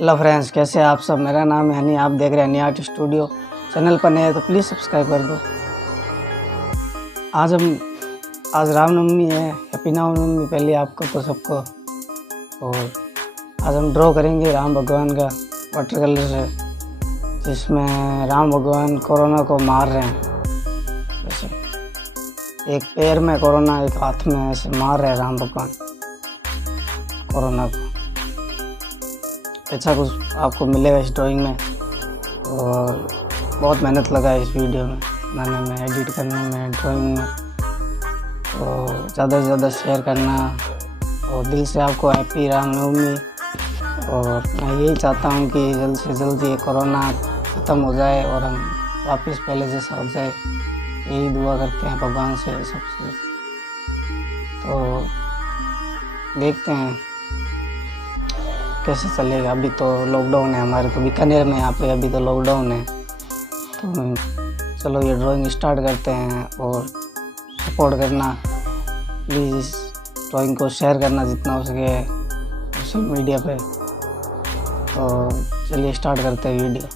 Hello friends, कैसे हैं आप सब। मेरा नाम है हनी, आप देख रहे हैं हनी आर्ट स्टूडियो। चैनल पर नए हैं तो प्लीज़ सब्सक्राइब कर दो। आज रामनवमी है। हैप्पी रामनवमी पहले आपको तो सबको। और आज हम ड्रॉ करेंगे राम भगवान का वाटर कलर से, जिसमें राम भगवान कोरोना को मार रहे हैं। जैसे एक पैर में कोरोना, एक हाथ में, ऐसे मार रहे हैं राम भगवान कोरोना को। अच्छा कुछ आपको मिलेगा इस ड्राइंग में। और बहुत मेहनत लगा है इस वीडियो में बनाने में, एडिट करने में, ड्राइंग में। तो ज़्यादा से ज़्यादा शेयर करना। और दिल से आपको हैप्पी रामनवमी। और मैं यही चाहता हूँ कि जल्द से जल्द ये कोरोना ख़त्म हो जाए और हम वापस पहले जैसा हो जाए। यही दुआ करते हैं भगवान से सबसे। तो देखते हैं कैसे चलेगा। अभी तो लॉकडाउन है हमारे, तो बीकानेर में यहाँ पे अभी तो लॉकडाउन है। तो चलो ये ड्राइंग स्टार्ट करते हैं। और सपोर्ट करना प्लीज़, इस ड्राइंग को शेयर करना जितना हो सके सोशल मीडिया पे। तो चलिए स्टार्ट करते हैं वीडियो।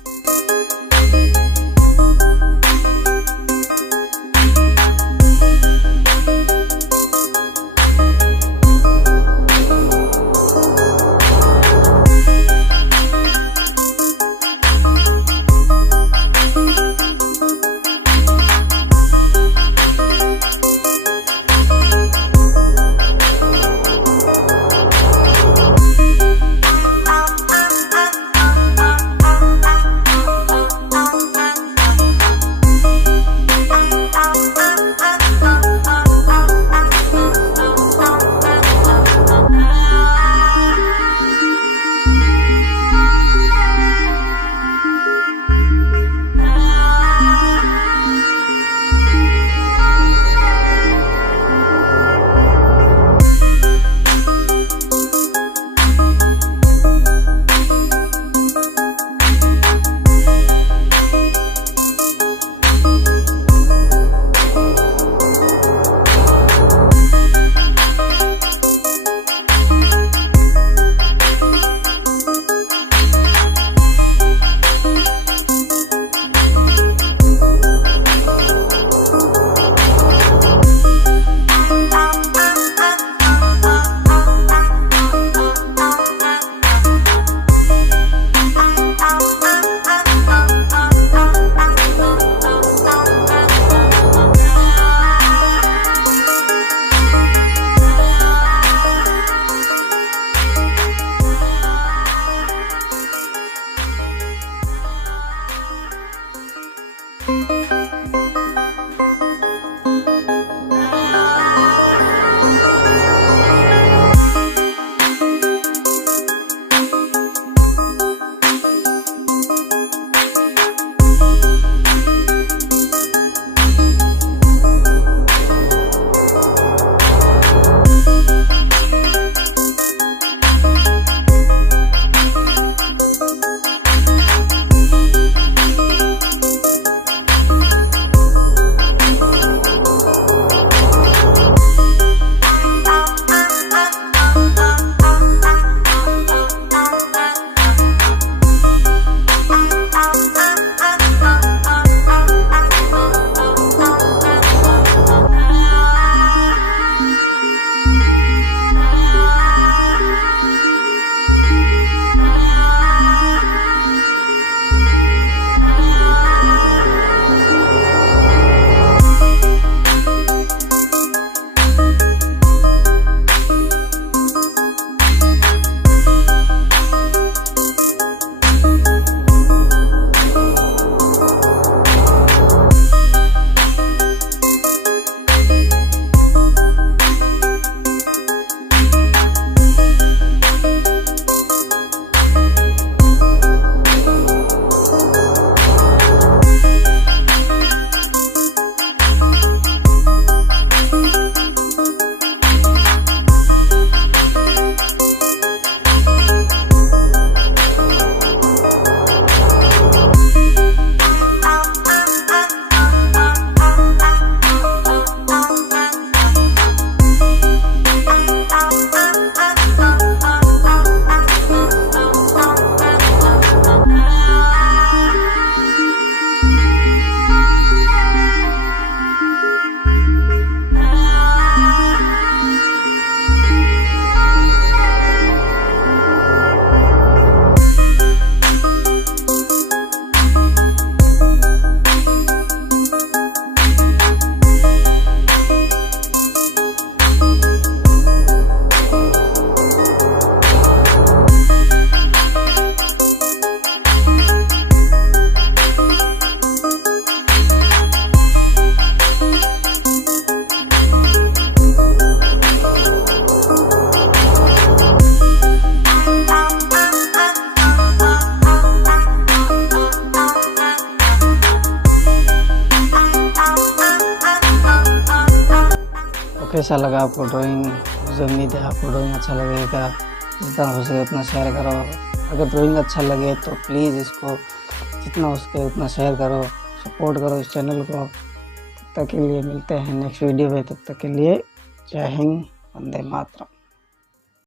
कैसा लगा आपको ड्राइंग। मुझे उम्मीद है आपको ड्राइंग अच्छा लगेगा। जितना हो सके उतना शेयर करो। अगर ड्राइंग अच्छा लगे तो प्लीज़ इसको जितना हो सके उतना शेयर करो, सपोर्ट करो इस चैनल को। तब तक के लिए मिलते हैं नेक्स्ट वीडियो में। तब तक के लिए जय हिंद, वंदे मातरम।